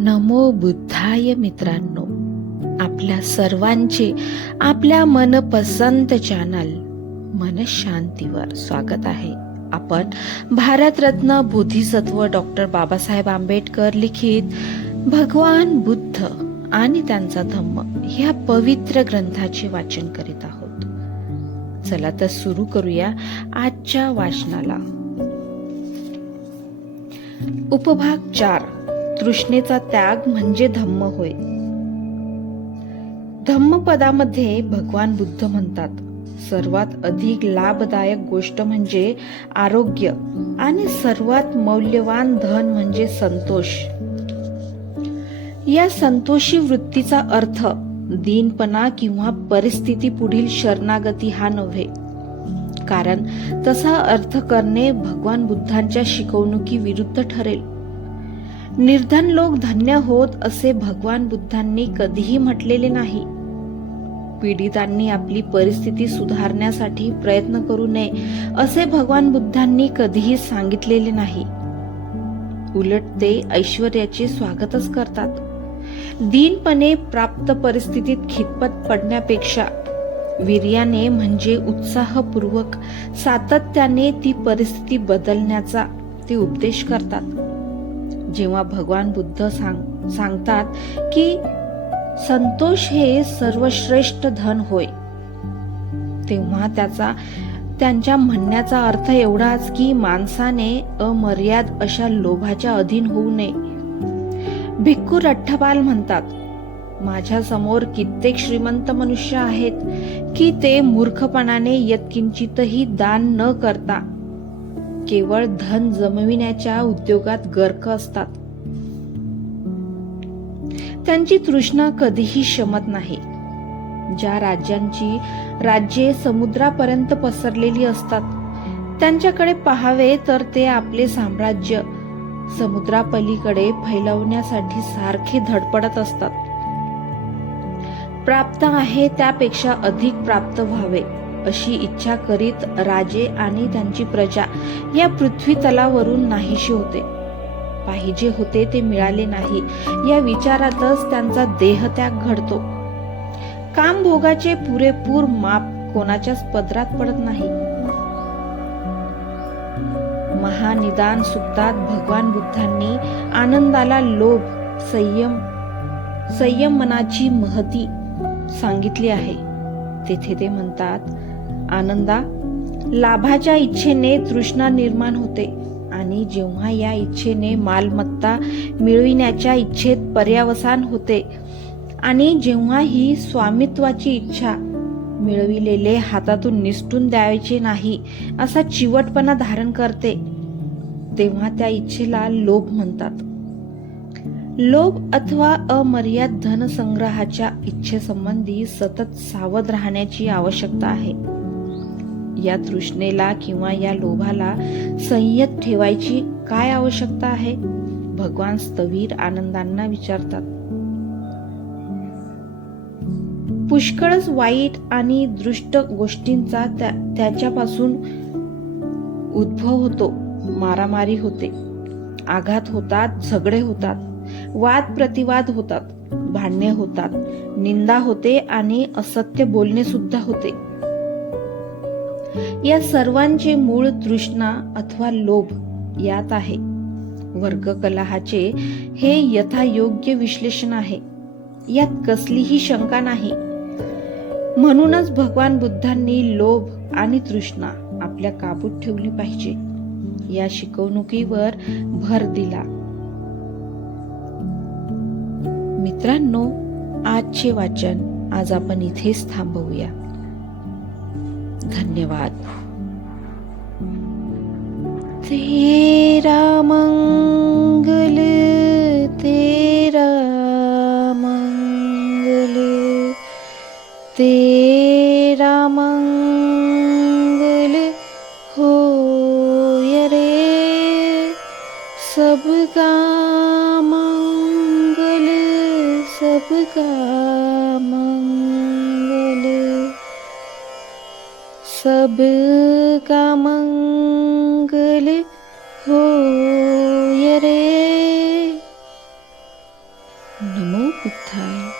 नमो बुद्धाय मित्रांनो, आपल्या सर्वांचे आपल्या मनपसंत चॅनल मनशांतीवर स्वागत आहे. आपण भारतरत्न बोधिसत्व डॉक्टर बाबासाहेब आंबेडकर लिखित भगवान बुद्ध आणि त्यांचा धम्म ह्या पवित्र ग्रंथाचे वाचन करीत आहोत. चला तर सुरू करूया आजच्या वाचनाला. उपभाग 4, तृष्णेचा त्याग म्हणजे धम्म होय. धम्मपदामध्ये भगवान बुद्ध म्हणतात, सर्वात अधिक लाभदायक गोष्ट म्हणजे आरोग्य आणि सर्वात मौल्यवान धन म्हणजे संतोष. या संतोषी वृत्तीचा अर्थ दीनपणा किंवा परिस्थिती पुढील शरणागती हा नव्हे, कारण तसा अर्थ करणे भगवान बुद्धांच्या शिकवणुकी विरुद्ध ठरेल. निर्धन लोक धन्य होत असे भगवान बुद्धांनी कधीही म्हटलेले नाही. पीडितांनी आपली परिस्थिती सुधारण्यासाठी प्रयत्न करू नये असे भगवान बुद्धांनी कधीही सांगितलेले नाही. उलट ते ऐश्वर्याचे स्वागतच करतात. दीनपणे प्राप्त परिस्थितीत खितपत पडण्यापेक्षा वीर्याने म्हणजे उत्साहपूर्वक सातत्याने ती परिस्थिती बदलण्याचा ते उपदेश करतात. जेव्हा भगवान बुद्ध सांगतात की संतोष हे सर्वश्रेष्ठ धन होय, तेव्हा त्यांच्या म्हणण्याचा अर्थ एवढाच की माणसाने अमर्याद अशा लोभाच्या अधीन होऊ नये. भिक्खू रठ्ठपाल म्हणतात, माझ्या समोर कित्येक श्रीमंत मनुष्य आहेत की ते मूर्खपणाने यत्किंचितही दान न करता केवळ धन जमविण्याच्या उद्योगात गर्क असतात. त्यांची तृष्णा कधीही शमत नाही. ज्या राज्ये समुद्रापर्यंत पसरलेली असतात त्यांच्याकडे पाहावे तर ते आपले साम्राज्य समुद्रापलीकडे फैलवण्यासाठी सारखे धडपडत असतात. प्राप्त आहे त्यापेक्षा अधिक प्राप्त व्हावे अशी इच्छा करीत राजे आणि त्यांची प्रजा या पृथ्वी तलावरून नाहीशी होते. पाहिजे होते ते मिळाले नाही या विचारातच त्यांचा देहत्याग घडतो. कामभोगाचे पुरेपूर माप कोणाच्याच पदरात पडत नाही. महानिदान सुक्तात भगवान बुद्धांनी आनंदाला लोभ, संयम मनाची महती सांगितली आहे. तेथे ते म्हणतात, आनंदा, लाभाच्या इच्छेने तृष्णा निर्माण होते आणि जेव्हा या इच्छेने मालमत्ता मिळविण्याच्या इच्छेत पर्यावसान होते आणि जेव्हा ही स्वामित्वाची इच्छा मिळविलेले हातातून निसटून द्यायचे नाही असा चिवटपणा धारण करते, तेव्हा त्या इच्छेला लोभ म्हणतात. लोभ अथवा अमर्याद धनसंग्रहाच्या इच्छेसंबंधी सतत सावध राहण्याची आवश्यकता आहे. या तृष्णेला किंवा या लोभाला संयत ठेवायची काय आवश्यकता आहे? भगवान स्थवीर आनंदांना विचारतात. पुष्कळच वाईट आणि दृष्ट गोष्टींचा त्याच्यापासून उद्भव होतो. मारामारी होते, आघात होतात, झगडे होतात, वाद प्रतिवाद होतात, भांडणे होतात, निंदा होते आणि असत्य बोलणे सुद्धा होते. या सर्वांचे मूळ तृष्णा अथवा लोभ यात आहे. वर्ग कलहाचे हे यथायोग्य विश्लेषण आहे. यात कसलीही शंका नाही. म्हणूनच भगवान बुद्धांनी लोभ आणि तृष्णा आपल्या काबूत ठेवली पाहिजे या शिकवणुकीवर भर दिला. मित्रांनो, आजचे वाचन आज आपण इथेच थांबवूया. धन्यवाद. तेरा मंगल, तेरा मंगल, तेरा मंगल होय रे. सबका मंगल, सबका मंगल, सबका मंगल होय रे. विठ्ठल.